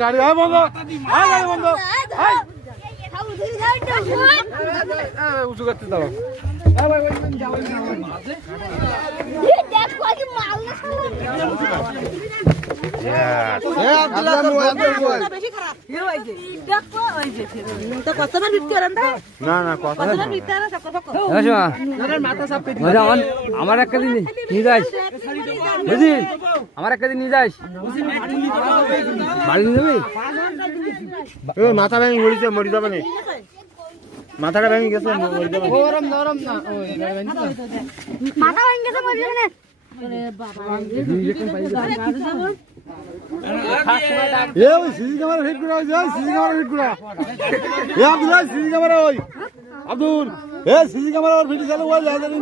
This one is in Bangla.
গাড়ি বন্ধ বন্ধ উঁচু করতে দাও আমার একটা দিন নিয়ে যাস বুঝিস আমার একটা দিন নিয়ে যাস বাড়ি নিয়ে যাবি মাথা ভেঙে মরিছে মরি যাবে না মাথাটা ভেঙে গেছে মরি যাবে গরম নরম না মাথা ভেঙে গেছে মরি যাবে না সিসি ক্যামেরা ফিট করা হয়েছে সিসি ক্যামেরা ফিট করা আব্দুল সিসি ক্যামেরা ওই আব্দুল সিসি ক্যামেরা ওর ফিট চালু হয়ে যায় জানি